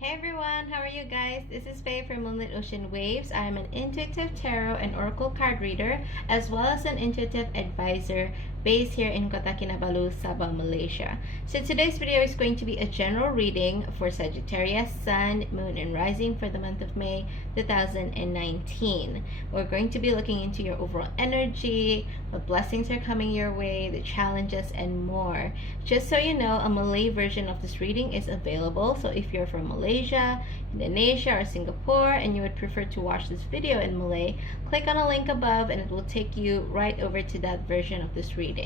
Hey everyone, how are you guys? This is Faye from Moonlit Ocean Waves. I am an intuitive tarot and oracle card reader, as well as an intuitive advisor based here in Kota Kinabalu, Sabah, Malaysia. So today's video is going to be a general reading for Sagittarius, Sun, Moon, and Rising for the month of May 2019. We're going to be looking into your overall energy, what blessings are coming your way, the challenges, and more. Just so you know, a Malay version of this reading is available. So if you're from Malaysia, Indonesia, or Singapore, and you would prefer to watch this video in Malay, click on a link above and it will take you right over to that version of this reading.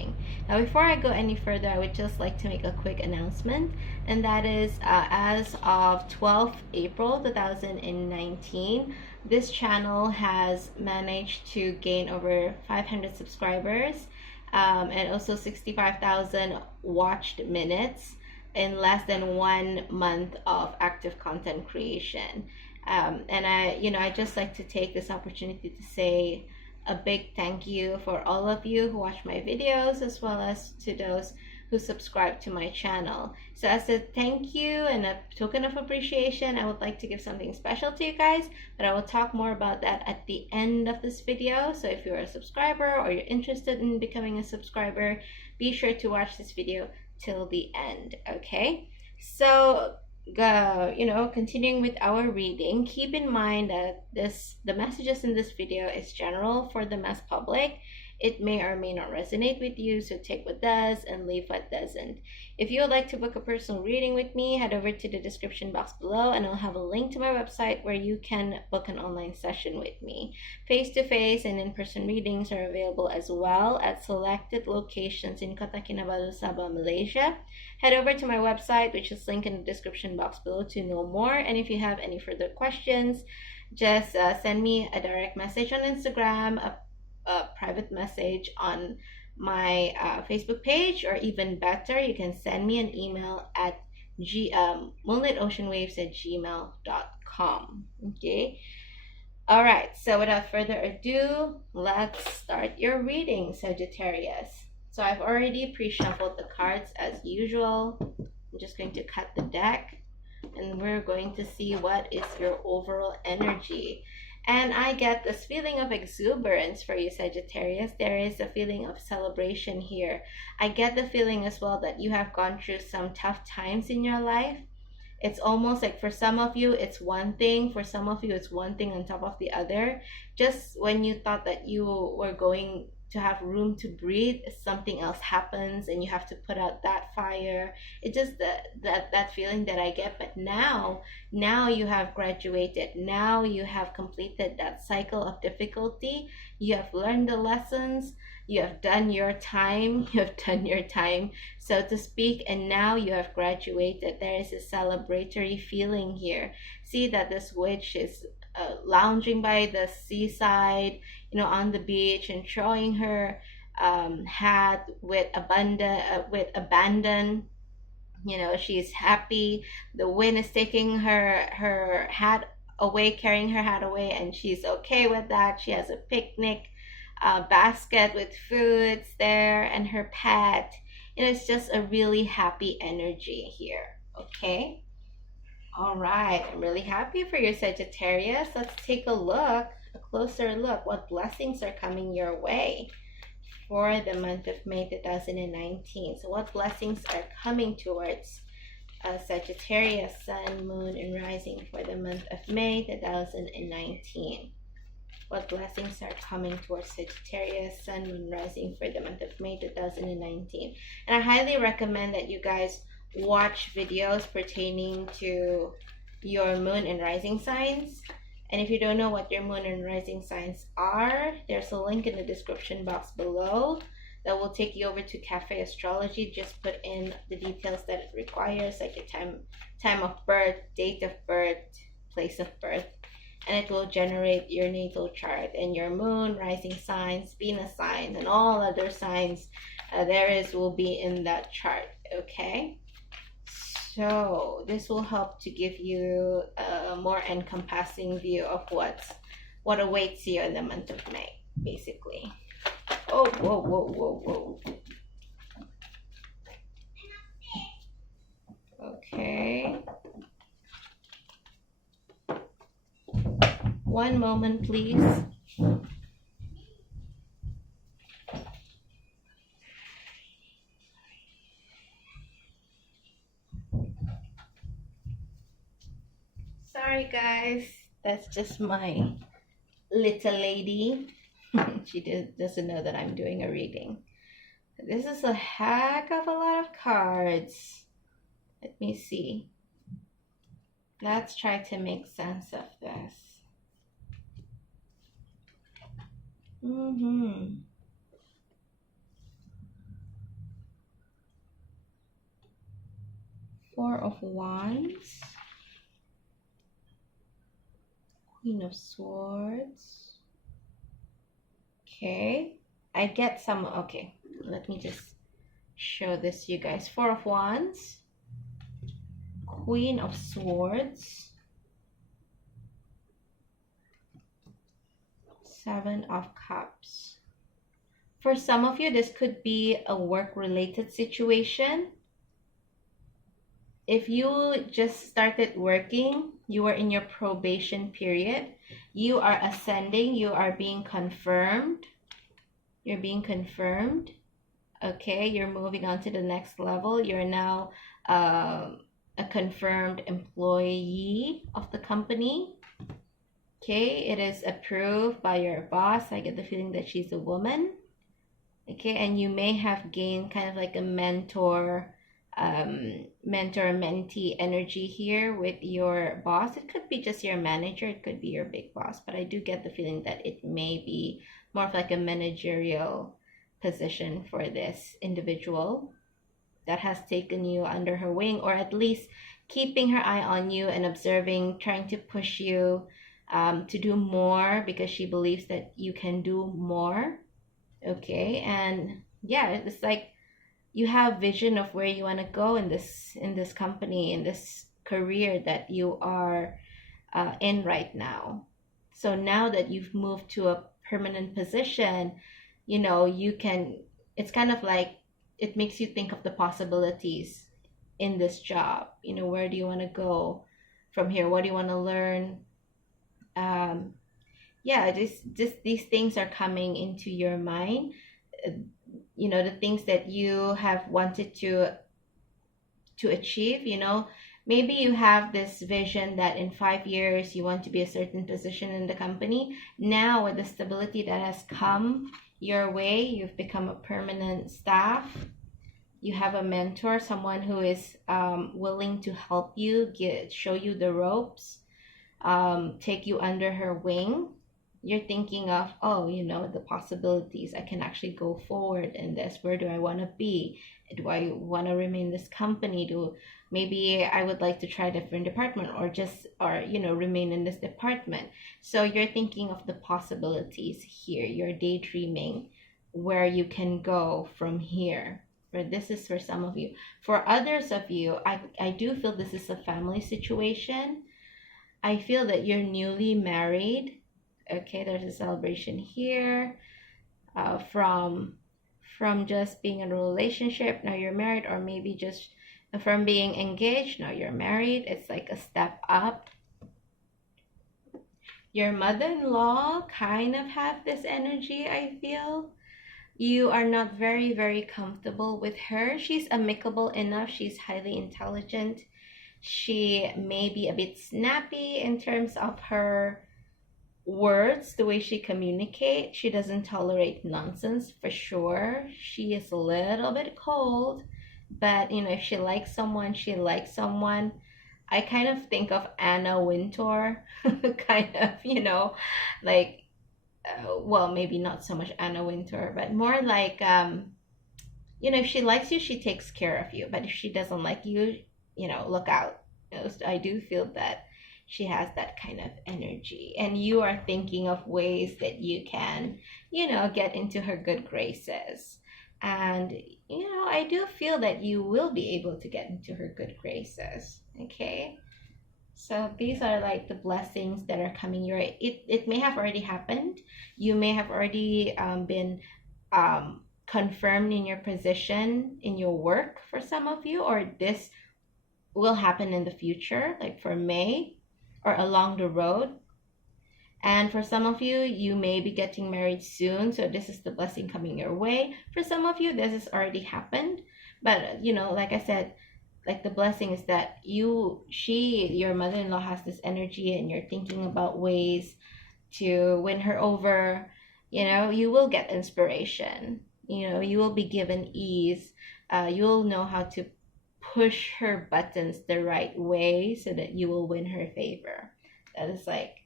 Now, before I go any further, I would just like to make a quick announcement, and that is as of 12th April 2019, this channel has managed to gain over 500 subscribers and also 65,000 watched minutes in less than 1 month of active content creation. And I just like to take this opportunity to say a big thank you for all of you who watch my videos, as well as to those who subscribe to my channel. So as a thank you and a token of appreciation, I would like to give something special to you guys, but I will talk more about that at the end of this video. So if you're a subscriber or you're interested in becoming a subscriber, be sure to watch this video till the end. Okay, so continuing with our reading, keep in mind that the messages in this video is general for the mass public. It may or may not resonate with you, so take what does and leave what doesn't. If you would like to book a personal reading with me, head over to the description box below and I'll have a link to my website where you can book an online session with me. Face-to-face and in-person readings are available as well at selected locations in Kota Kinabalu, Sabah, Malaysia. Head over to my website, which is linked in the description box below, to know more. And if you have any further questions, just send me a direct message on Instagram, a private message on my Facebook page, or even better, you can send me an email at moonlitoceanwaves@gmail.com. Okay, all right, so without further ado, let's start your reading, Sagittarius. So I've already pre-shuffled the cards as usual. I'm just going to cut the deck and we're going to see what is your overall energy. And I get this feeling of exuberance for you, Sagittarius. There is a feeling of celebration here. I get the feeling as well that you have gone through some tough times in your life. It's almost like for some of you, it's one thing. For some of you, it's one thing on top of the other. Just when you thought that you were going to have room to breathe, something else happens and you have to put out that fire. It's just that feeling that I get. But now you have graduated. Now you have completed that cycle of difficulty. You have learned the lessons. You have done your time. You have done your time, so to speak, and now you have graduated. There is a celebratory feeling here. See that this witch is lounging by the seaside, on the beach, and throwing her hat with abandon. She's happy. The wind is taking her hat away, carrying her hat away, and she's okay with that. She has a picnic basket with foods there and her pet. It's just a really happy energy here. Okay, all right, I'm really happy for your Sagittarius. Let's take a closer look. What blessings are coming your way for the month of May 2019? So what blessings are coming towards Sagittarius, Sun, Moon, and Rising for the month of May 2019? What blessings are coming towards Sagittarius, Sun, Moon, Rising for the month of May 2019? And I highly recommend that you guys watch videos pertaining to your Moon and Rising signs. And if you don't know what your Moon and Rising signs are, there's a link in the description box below that will take you over to Cafe Astrology. Just put in the details that it requires, like your time of birth, date of birth, place of birth, and it will generate your natal chart and your Moon, Rising signs, Venus signs, and all other signs will be in that chart. Okay, so this will help to give you a more encompassing view of what awaits you in the month of May, basically. Oh, whoa, whoa, whoa, whoa. Okay. One moment, please. Sorry, guys. That's just my little lady. She doesn't know that I'm doing a reading. This is a heck of a lot of cards. Let me see. Let's try to make sense of this. Four of Wands. Queen of Swords. Okay. I get some, okay. Let me just show this to you guys. Four of Wands. Queen of Swords. Seven of Cups. For some of you, this could be a work-related situation. If you just started working, you are in your probation period, you are ascending, you are being confirmed. You're being confirmed. Okay, you're moving on to the next level. You're now a confirmed employee of the company. Okay, it is approved by your boss. I get the feeling that she's a woman. Okay, and you may have gained kind of like a mentor-mentee energy here with your boss. It could be just your manager, it could be your big boss, but I do get the feeling that it may be more of like a managerial position for this individual that has taken you under her wing, or at least keeping her eye on you and observing, trying to push you to do more because she believes that you can do more. Okay, and yeah, it's like you have vision of where you want to go in this company, in this career that you are in right now. So now that you've moved to a permanent position, you know, you can, it's kind of like it makes you think of the possibilities in this job. You know, where do you want to go from here? What do you want to learn? Yeah, just these things are coming into your mind. You know, the things that you have wanted to achieve. You know, maybe you have this vision that in 5 years you want to be a certain position in the company. Now with the stability that has come your way, you've become a permanent staff. You have a mentor, someone who is willing to help you, show you the ropes, take you under her wing. You're thinking of, oh, you know, the possibilities. I can actually go forward in this. Where do I want to be? Do I want to remain in this company? Maybe I would like to try a different department, or you know, remain in this department. So you're thinking of the possibilities here. You're daydreaming where you can go from here. For this is for some of you. For others of you, I do feel this is a family situation. I feel that you're newly married. Okay, there's a celebration here from just being in a relationship, now you're married, or maybe just from being engaged, now you're married. It's like a step up. Your mother-in-law kind of have this energy, I feel. You are not very, very comfortable with her. She's amicable enough. She's highly intelligent. She may be a bit snappy in terms of her words, the way she communicates. She doesn't tolerate nonsense, for sure. She is a little bit cold, but you know, if she likes someone, she likes someone. I kind of think of Anna Wintour, kind of, you know, like, well, maybe not so much Anna Wintour, but more like, you know, if she likes you, she takes care of you. But if she doesn't like you, you know, look out. You know, so I do feel that she has that kind of energy, and you are thinking of ways that you can, you know, get into her good graces. And you know, I do feel that you will be able to get into her good graces. Okay, so these are like the blessings that are coming your way. It may have already happened. You may have already been confirmed in your position in your work for some of you, or this will happen in the future, like for May or along the road. And for some of you, you may be getting married soon, so this is the blessing coming your way. For some of you, this has already happened. But you know, like I said, like the blessing is that your mother-in-law has this energy, and you're thinking about ways to win her over. You know, you will get inspiration. You know, you will be given ease. You'll know how to push her buttons the right way so that you will win her favor. That is like,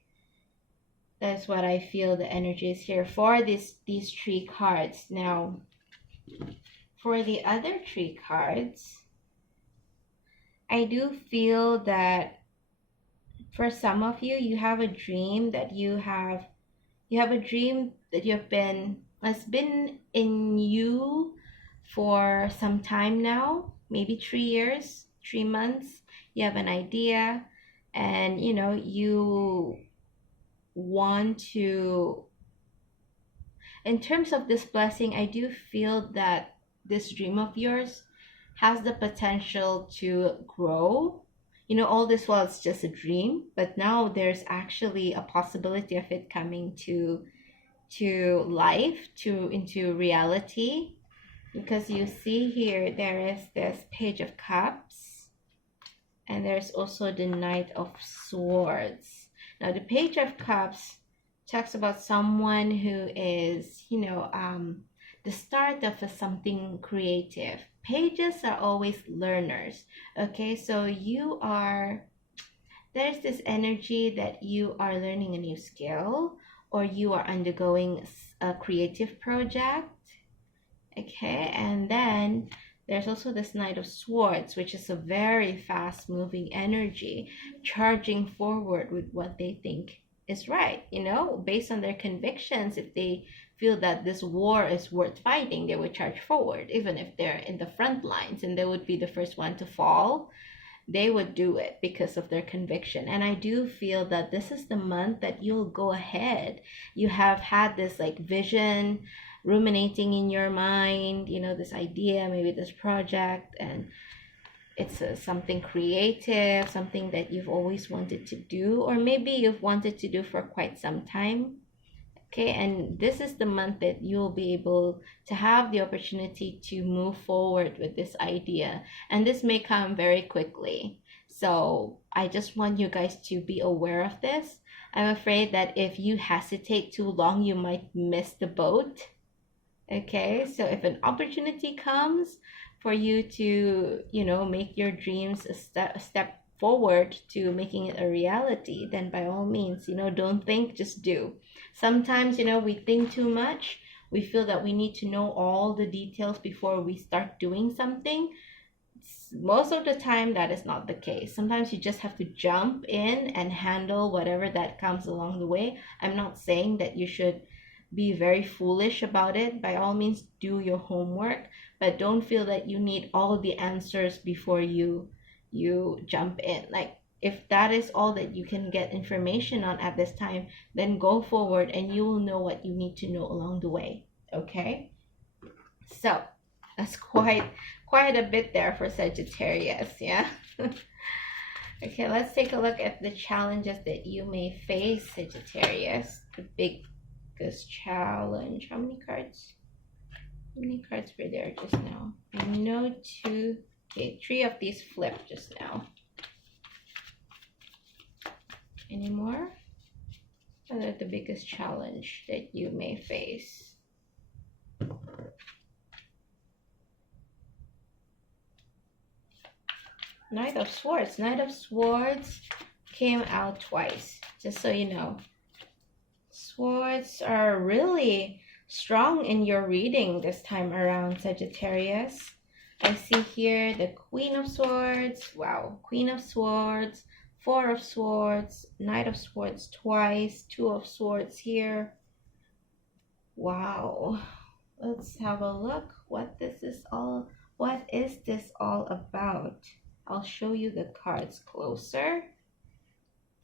that's what I feel the energy is here for these three cards. Now, for the other three cards, I do feel that for some of you, you have a dream that you have a dream that has been in you for some time now, maybe 3 years, 3 months. You have an idea, and you know, you want to, in terms of this blessing, I do feel that this dream of yours has the potential to grow. You know, all this while it's just a dream, but now there's actually a possibility of it coming to life, to into reality. Because you see here, there is this Page of Cups, and there's also the Knight of Swords. Now, the Page of Cups talks about someone who is, you know, the start of something creative. Pages are always learners. Okay, so there's this energy that you are learning a new skill, or you are undergoing a creative project. Okay, and then there's also this Knight of Swords, which is a very fast moving energy, charging forward with what they think is right, you know, based on their convictions. If they feel that this war is worth fighting, they would charge forward, even if they're in the front lines and they would be the first one to fall. They would do it because of their conviction. And I do feel that this is the month that you'll go ahead. You have had this like vision ruminating in your mind, you know, this idea, maybe this project, and it's something creative, something that you've always wanted to do, or maybe you've wanted to do for quite some time. Okay, and this is the month that you'll be able to have the opportunity to move forward with this idea, and this may come very quickly. So I just want you guys to be aware of this. I'm afraid that if you hesitate too long, you might miss the boat. Okay, so if an opportunity comes for you to, you know, make your dreams a step forward to making it a reality, then by all means, you know, don't think, just do. Sometimes, you know, we think too much. We feel that we need to know all the details before we start doing something. Most of the time, that is not the case. Sometimes you just have to jump in and handle whatever that comes along the way. I'm not saying that you should be very foolish about it. By all means, do your homework, but don't feel that you need all the answers before you jump in. Like, if that is all that you can get information on at this time, then go forward and you will know what you need to know along the way. Okay, so that's quite a bit there for Sagittarius. Yeah. Okay, let's take a look at the challenges that you may face, Sagittarius. The biggest challenge. How many cards? How many cards were there just now? I know two. Okay, 3 of these flipped just now. Any more? What are the biggest challenge that you may face? Knight of Swords. Knight of Swords came out twice, just so you know. Swords are really strong in your reading this time around, Sagittarius. I see here the Queen of Swords. Wow. Queen of Swords, 4 of Swords, Knight of Swords twice, 2 of Swords here. Wow. Let's have a look what is this all about. I'll show you the cards closer.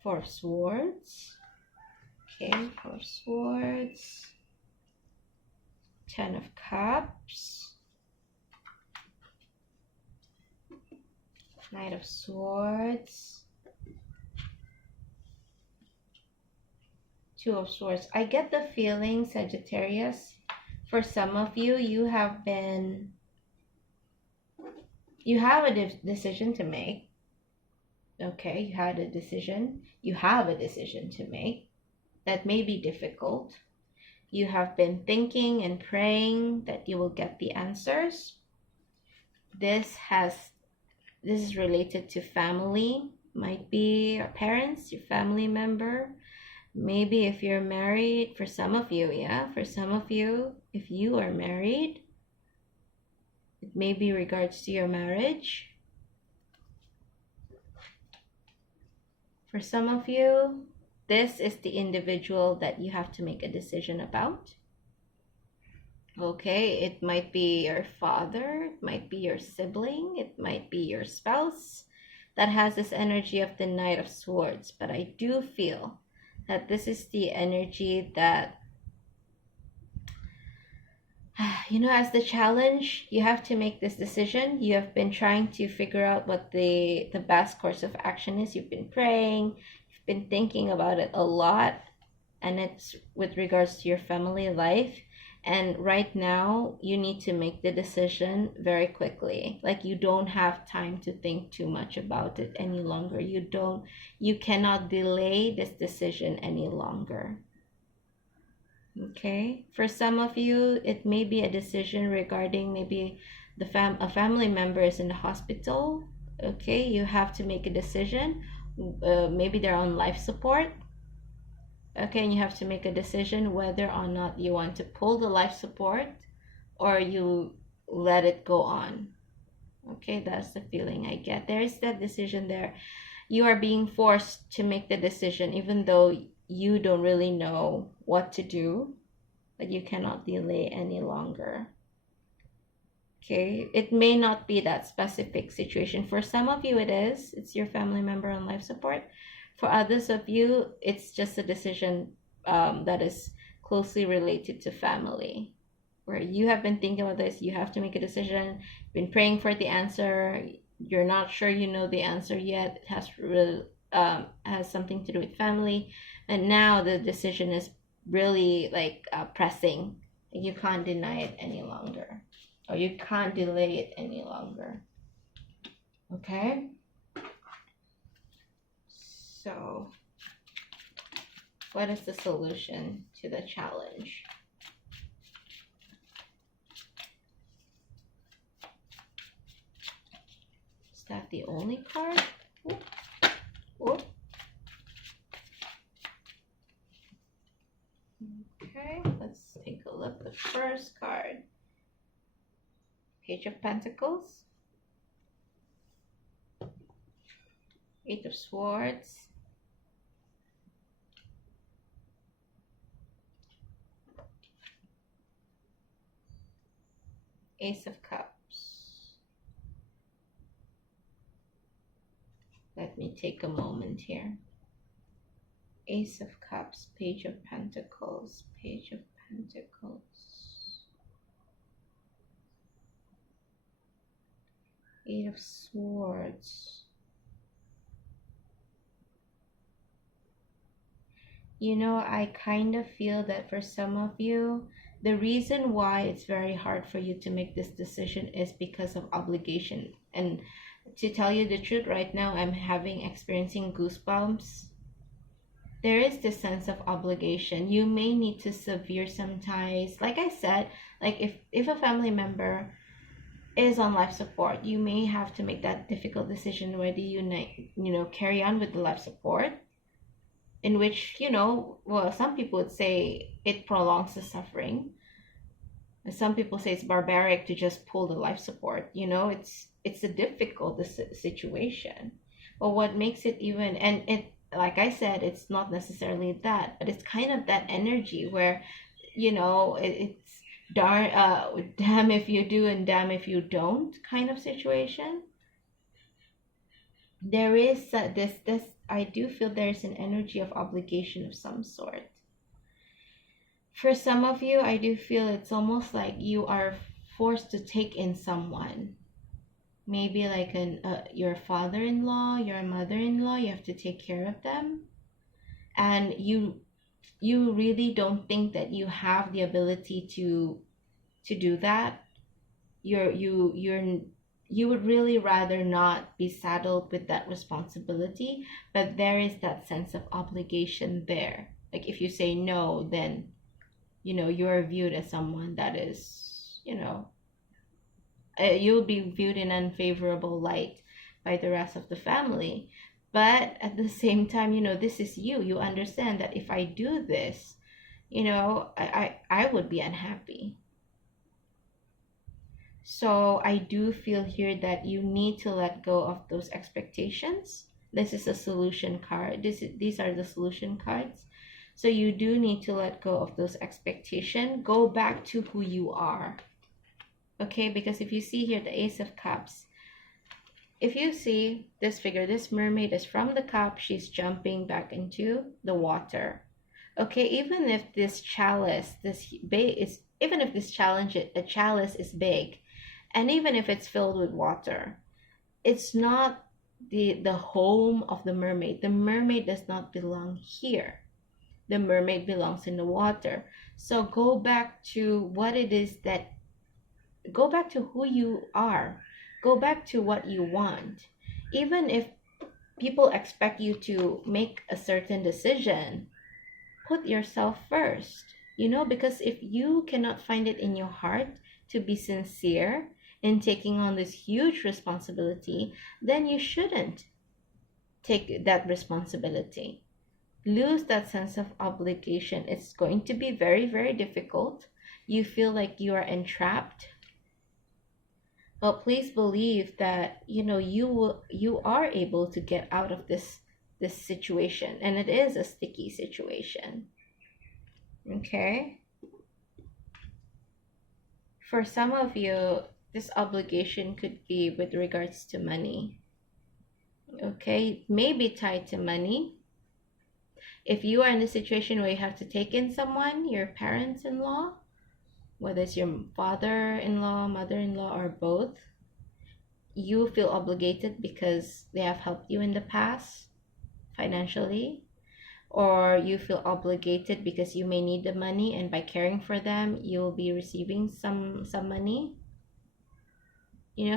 4 of Swords. Okay, 4 of Swords. 10 of Cups. Knight of Swords. Two of Swords. I get the feeling, Sagittarius, for some of you, you have a decision to make. Okay, you have a decision to make that may be difficult. You have been thinking and praying that you will get the answers. This is related to family. Might be your parents, your family member. Maybe if you're married, for some of you, if you are married, it may be regards to your marriage. For some of you, this is the individual that you have to make a decision about. Okay, it might be your father, it might be your sibling, it might be your spouse that has this energy of the Knight of Swords. But I do feel that this is the energy that, as the challenge, you have to make this decision. You have been trying to figure out what the best course of action is. You've been praying, you've been thinking about it a lot, and it's with regards to your family life. And right now, you need to make the decision very quickly. Like, you don't have time to think too much about it any longer. You cannot delay this decision any longer. Okay, for some of you, it may be a decision regarding maybe a family member is in the hospital. Okay, you have to make a decision. Maybe they're on life support. Okay, and you have to make a decision whether or not you want to pull the life support or you let it go on. Okay, that's the feeling I get. There is that decision there. You are being forced to make the decision even though you don't really know what to do, but you cannot delay any longer. Okay, it may not be that specific situation. For some of you, it's your family member on life support. For others of you, it's just a decision that is closely related to family, where you have been thinking about this. You have to make a decision, been praying for the answer. You're not sure you know the answer yet. It has something to do with family, and now the decision is really like pressing. You can't deny it any longer, or you can't delay it any longer. Okay. So, what is the solution to the challenge? Is that the only card? Whoop. Whoop. Okay, let's take a look. The first card, Page of Pentacles, Eight of Swords, Ace of Cups. Let me take a moment here. Ace of Cups, Page of Pentacles, Page of Pentacles, Eight of Swords. I kind of feel that for some of you, the reason why it's very hard for you to make this decision is because of obligation. And to tell you the truth, right now I'm experiencing goosebumps. There is this sense of obligation. You may need to sever some ties. Like I said, like if a family member is on life support, you may have to make that difficult decision whether you carry on with the life support, in which, some people would say it prolongs the suffering. Some people say it's barbaric to just pull the life support. It's a difficult situation. But what makes it even, and it, like I said, it's not necessarily that, but it's kind of that energy where, it's damn if you do and damn if you don't kind of situation. There is this I do feel there's an energy of obligation of some sort. For some of you, I do feel it's almost like you are forced to take in someone. Maybe like your father-in-law, your mother-in-law, you have to take care of them. And you really don't think that you have the ability to do that, you would really rather not be saddled with that responsibility, but there is that sense of obligation there. Like if you say no, then you're viewed as someone that is, you'll be viewed in unfavorable light by the rest of the family. But at the same time, this is you understand that if I do this, I would be unhappy. So I do feel here that you need to let go of those expectations. This is a solution card. These are the solution cards. So you do need to let go of those expectations. Go back to who you are. Okay, because if you see here the Ace of Cups, if you see this figure, this mermaid is from the cup, she's jumping back into the water. Okay, even if this chalice, even if this challenge, a chalice is big, and even if it's filled with water, it's not the home of the mermaid. The mermaid does not belong here. The mermaid belongs in the water. So go back to what it is that, go back to who you are. Go back to what you want. Even if people expect you to make a certain decision, put yourself first. Because if you cannot find it in your heart to be sincere in taking on this huge responsibility, then you shouldn't take that responsibility. Lose that sense of obligation. It's going to be very, very difficult. You feel like you are entrapped. But please believe that you are able to get out of this situation, and it is a sticky situation. Okay? For some of you, this obligation could be with regards to money. Okay? Maybe tied to money. If you are in a situation where you have to take in someone, your parents-in-law, whether it's your father-in-law, mother-in-law, or both, you feel obligated because they have helped you in the past financially, or you feel obligated because you may need the money, and by caring for them, you'll be receiving some money.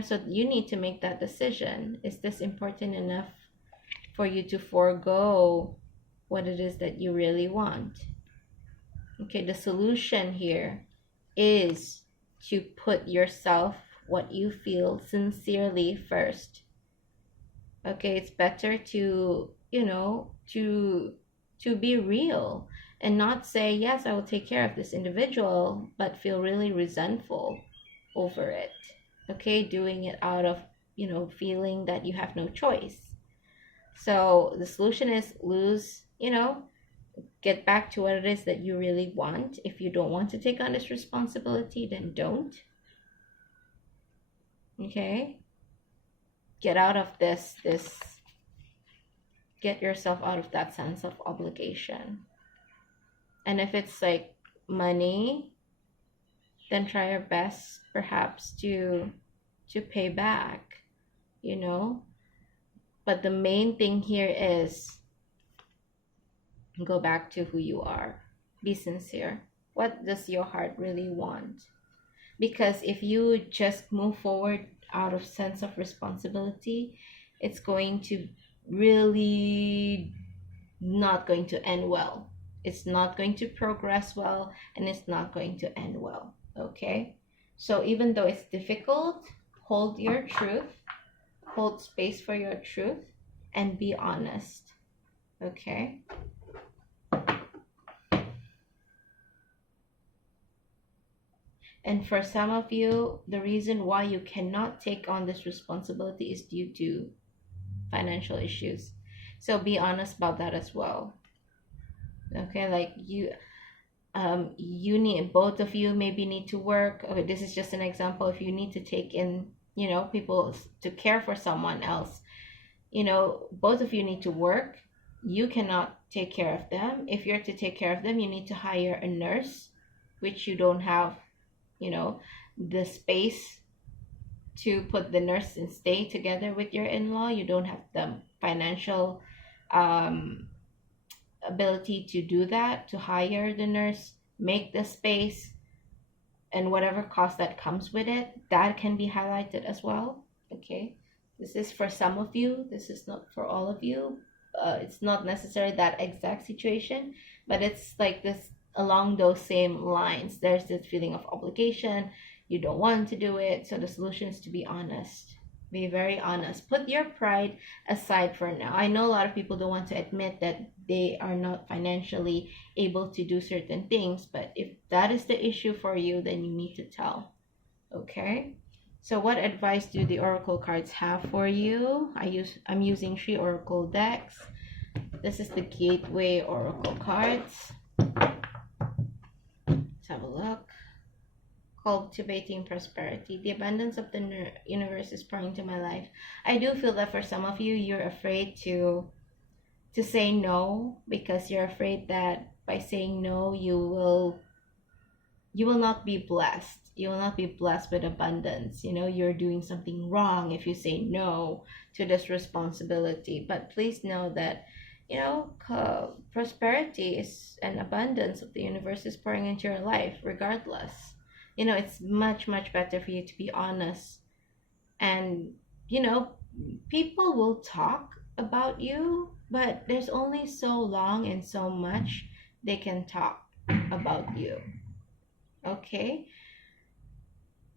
So you need to make that decision. Is this important enough for you to forego what it is that you really want? Okay, the solution here is to put yourself, what you feel sincerely first. Okay, it's better to be real and not say, yes, I will take care of this individual, but feel really resentful over it. Okay, doing it out of feeling that you have no choice. So the solution is get back to what it is that you really want. If you don't want to take on this responsibility, then don't. Okay, get out of get yourself out of that sense of obligation. And if it's like money, then try your best perhaps to pay back, but the main thing here is go back to who you are. Be sincere. What does your heart really want? Because if you just move forward out of sense of responsibility, it's going to really not going to end well. It's not going to progress well, and it's not going to end well. Okay? So even though it's difficult, hold your truth, hold space for your truth, and be honest. Okay? And for some of you, the reason why you cannot take on this responsibility is due to financial issues. So be honest about that as well. Okay, like you need, both of you maybe need to work. Okay, this is just an example. If you need to take in, people to care for someone else, both of you need to work. You cannot take care of them. If you're to take care of them, you need to hire a nurse, which you don't have the space to put the nurse and stay together with your in-law. You don't have the financial ability to do that, to hire the nurse, make the space, and whatever cost that comes with it, that can be highlighted as well. Okay, this is for some of you, this is not for all of you. It's not necessarily that exact situation, but it's like this, along those same lines. There's this feeling of obligation, you don't want to do it, so the solution is to be honest. Be very honest. Put your pride aside for now. I know a lot of people don't want to admit that they are not financially able to do certain things, but if that is the issue for you, then you need to tell. Okay? So what advice do the oracle cards have for you? I'm using 3 oracle decks. This is the gateway oracle cards. Let's have a look. Cultivating prosperity. The abundance of the universe is pouring into my life. I do feel that for some of you, you're afraid to say no, because you're afraid that by saying no, you will not be blessed. You will not be blessed with abundance. You know, you're doing something wrong if you say no to this responsibility. But please know that, you know, prosperity is an abundance of the universe is pouring into your life regardless. You know, it's much, much better for you to be honest. And, you know, people will talk about you, but there's only so long and so much they can talk about you. Okay?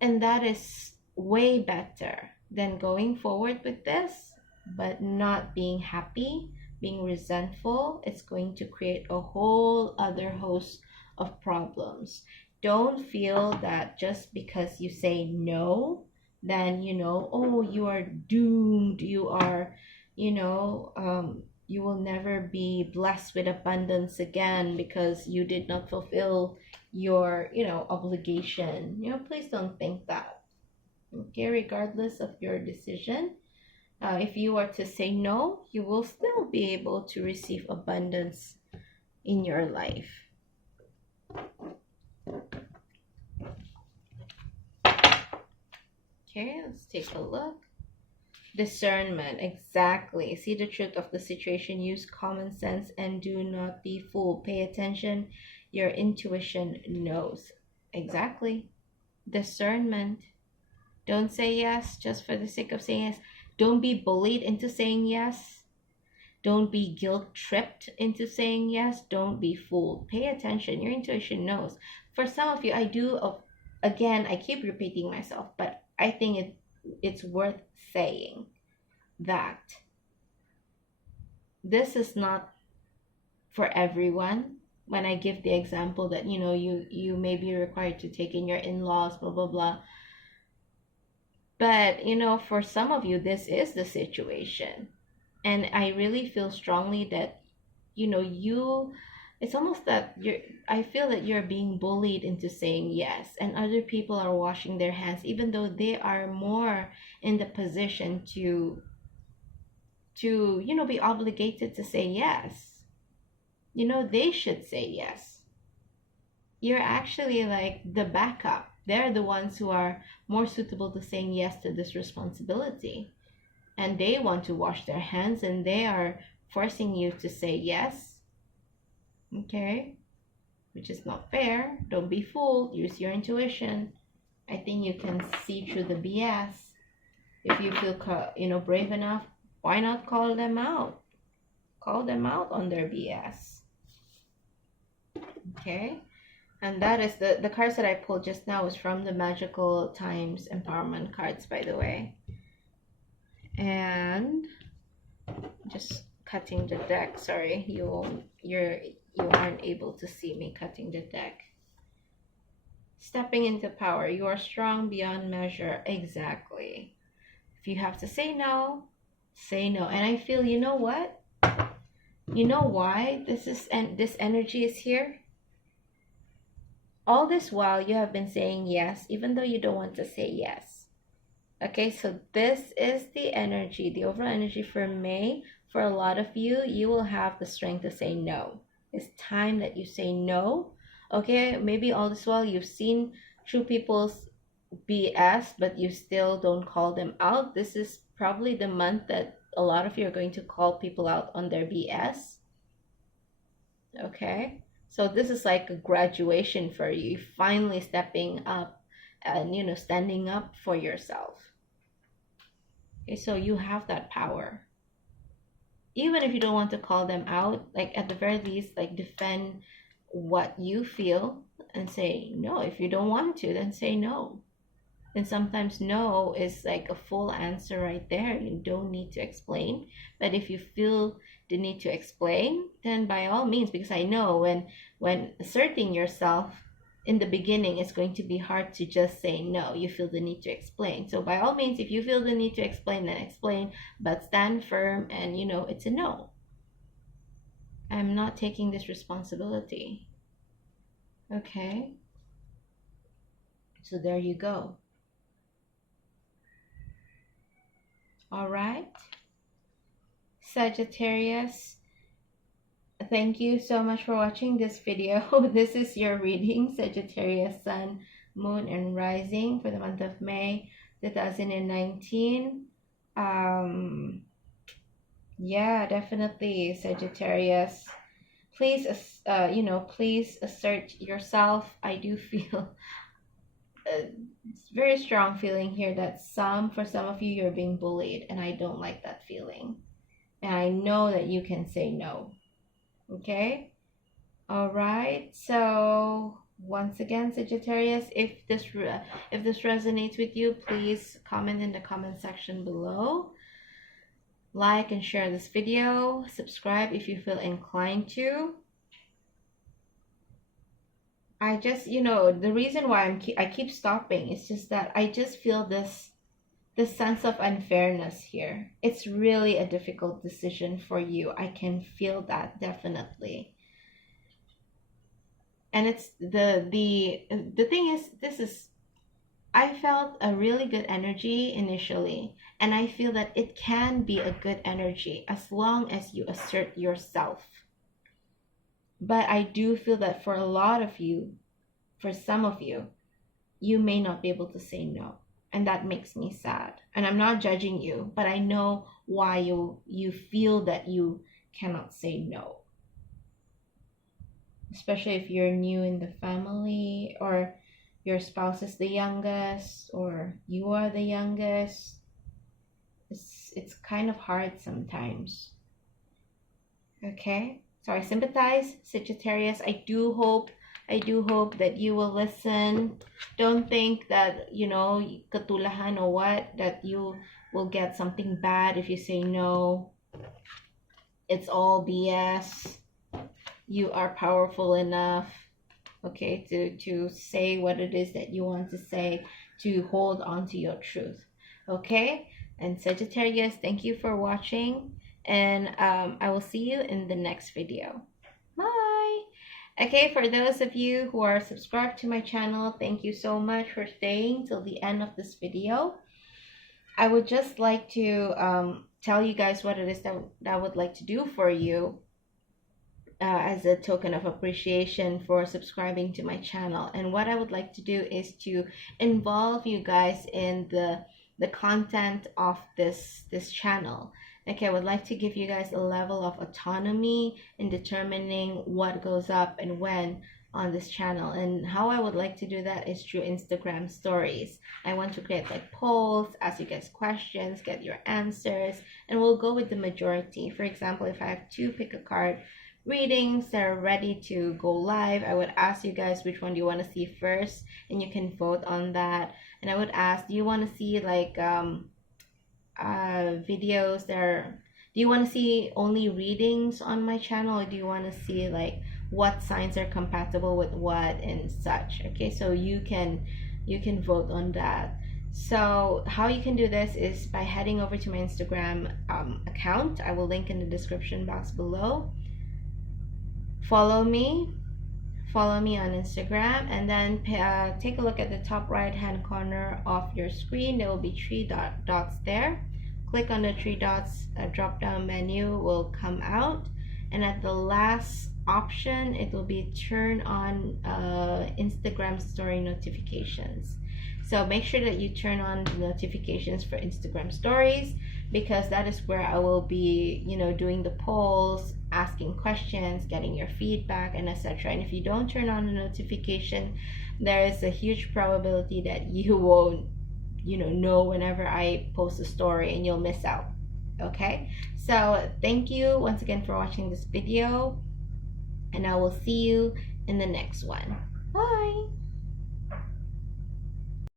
And that is way better than going forward with this, but not being happy, being resentful. It's going to create a whole other host of problems. Don't feel that just because you say no, then, you know, oh, you are doomed. You are, you know, you will never be blessed with abundance again because you did not fulfill your, you know, obligation. You know, please don't think that. Okay, regardless of your decision, if you are to say no, you will still be able to receive abundance in your life. Okay, let's take a look. Discernment, exactly. See the truth of the situation, use common sense, and do not be fooled. Pay attention, your intuition knows. Exactly. Discernment. Don't say yes just for the sake of saying yes. Don't be bullied into saying yes. Don't be guilt tripped into saying yes. Don't be fooled. Pay attention. Your intuition knows. For some of you, again, I keep repeating myself, but I think it's worth saying that this is not for everyone. When I give the example that, you know, you may be required to take in your in-laws, blah, blah, blah. But, you know, for some of you, this is the situation. And I really feel strongly that, you know, it's almost that I feel that you're being bullied into saying yes, and other people are washing their hands, even though they are more in the position to, you know, be obligated to say yes. You know, they should say yes. You're actually like the backup. They're the ones who are more suitable to saying yes to this responsibility. And they want to wash their hands, and they are forcing you to say yes. Okay? Which is not fair. Don't be fooled. Use your intuition. I think you can see through the BS. If you feel, you know, brave enough, why not call them out? Call them out on their BS. Okay? And that is the cards that I pulled just now is from the Magical Times Empowerment cards, by the way. And just cutting the deck. Sorry, you aren't able to see me cutting the deck. Stepping into power. You are strong beyond measure. Exactly. If you have to say no, say no. And I feel, you know what? You know why this energy is here? All this while you have been saying yes, even though you don't want to say yes. Okay, so this is the energy, the overall energy for May. For a lot of you, you will have the strength to say no. It's time that you say no. Okay, maybe all this while you've seen through people's BS, but you still don't call them out. This is probably the month that a lot of you are going to call people out on their BS. Okay, so this is like a graduation for you, finally stepping up and standing up for yourself. Okay, so you have that power. Even if you don't want to call them out, like at the very least, like defend what you feel and say no. If you don't want to, then say no. And sometimes no is like a full answer right there. You don't need to explain. But if you feel the need to explain, then by all means, because I know when asserting yourself in the beginning, it's going to be hard to just say no. You feel the need to explain. So by all means, if you feel the need to explain, then explain, but stand firm and it's a no. I'm not taking this responsibility. Okay. So there you go. All right. Sagittarius, thank you so much for watching this video. This is your reading, Sagittarius Sun, Moon, and Rising for the month of May 2019. Yeah, definitely, Sagittarius. Please, please assert yourself. I do feel a very strong feeling here that for some of you, you're being bullied, and I don't like that feeling. And I know that you can say no. Okay? All right. So once again, Sagittarius, if this resonates with you, please comment in the comment section below. Like and share this video. Subscribe if you feel inclined to. I just, the reason why I keep stopping is just that I just feel this sense of unfairness here. It's really a difficult decision for you. I can feel that definitely. And it's the thing is, I felt a really good energy initially, and I feel that it can be a good energy as long as you assert yourself. But I do feel that for a lot of you, for some of you, you may not be able to say no. And that makes me sad. And I'm not judging you, but I know why you feel that you cannot say no. Especially if you're new in the family, or your spouse is the youngest, or you are the youngest. It's kind of hard sometimes. Okay? So I sympathize, Sagittarius. I do hope that you will listen. Don't think that, katulahan or what, that you will get something bad if you say no. It's all BS. You are powerful enough, okay, to say what it is that you want to say, to hold on to your truth. Okay? And Sagittarius, thank you for watching. And I will see you in the next video. Bye. Okay, for those of you who are subscribed to my channel, thank you so much for staying till the end of this video. I would just like to tell you guys what it is that I would like to do for you as a token of appreciation for subscribing to my channel. And what I would like to do is to involve you guys in the content of this channel. Okay, I would like to give you guys a level of autonomy in determining what goes up and when on this channel. And how I would like to do that is through Instagram stories. I want to create like polls, ask you guys questions, get your answers, and we'll go with the majority. For example, if I have two pick a card readings that are ready to go live, I would ask you guys which one do you want to see first, and you can vote on that. And I would ask, do you want to see like videos do you want to see only readings on my channel, or do you want to see like what signs are compatible with what and such? Okay, so you can vote on that. So how you can do this is by heading over to my Instagram account. I will link in the description box below. Follow me on Instagram, and then take a look at the top right hand corner of your screen. There will be three dots there. Click on the three dots, a drop down menu will come out, and at the last option it will be turn on Instagram story notifications. So make sure that you turn on the notifications for Instagram stories, because that is where I will be doing the polls, asking questions, getting your feedback, and etc. And if you don't turn on the notification, there is a huge probability that you won't, know whenever I post a story, and you'll miss out. Okay, so thank you once again for watching this video, and I will see you in the next one. Bye.